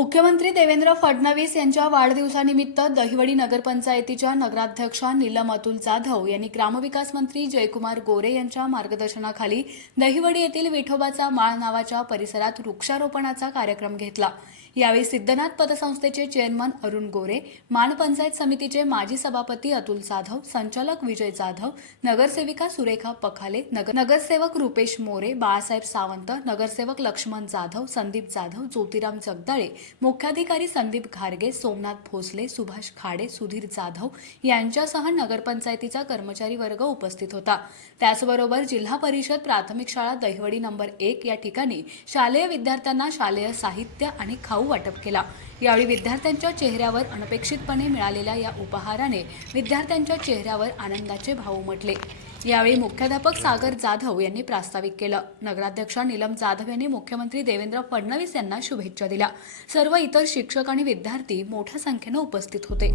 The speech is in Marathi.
मुख्यमंत्री देवेंद्र फडणवीस यांच्या वाढदिवसानिमित्त दहिवडी नगरपंचायतीच्या नगराध्यक्षा नीलम अतुल जाधव यांनी ग्रामविकास मंत्री जयकुमार गोरे यांच्या मार्गदर्शनाखाली दहिवडी येथील विठोबाचा माळ नावाच्या परिसरात वृक्षारोपणाचा कार्यक्रम घेतला. यावेळी सिद्धनाथ पतसंस्थेचे चेअरमन अरुण गोरे मान पंचायत समितीचे माजी सभापती अतुल जाधव संचालक विजय जाधव नगरसेविका सुरेखा पखाले नगर नगरसेवक रुपेश मोरे बाळासाहेब सावंत नगरसेवक लक्ष्मण जाधव संदीप जाधव ज्योतिराम जगदाळे मुख्याधिकारी संदीप घारगे सोमनाथ भोसले सुभाष खाडे सुधीर जाधव यांच्यासह नगरपंचायतीचा कर्मचारी वर्ग उपस्थित होता. त्याचबरोबर जिल्हा परिषद प्राथमिक शाळा दहिवडी नंबर एक या ठिकाणी शालेय विद्यार्थ्यांना शालेय साहित्य आणि खाऊ वाटप केला. यावेळी विद्यार्थ्यांच्या चेहऱ्यावर अनपेक्षितपणे मिळालेल्या या उपहाराने विद्यार्थ्यांच्या चेहऱ्यावर आनंदाचे भाव उमटले. यावेळी मुख्याध्यापक सागर जाधव यांनी प्रास्ताविक केलं. नगराध्यक्ष नीलम जाधव यांनी मुख्यमंत्री देवेंद्र फडणवीस यांना शुभेच्छा दिल्या. सर्व इतर शिक्षक आणि विद्यार्थी मोठ्या संख्येनं उपस्थित होते.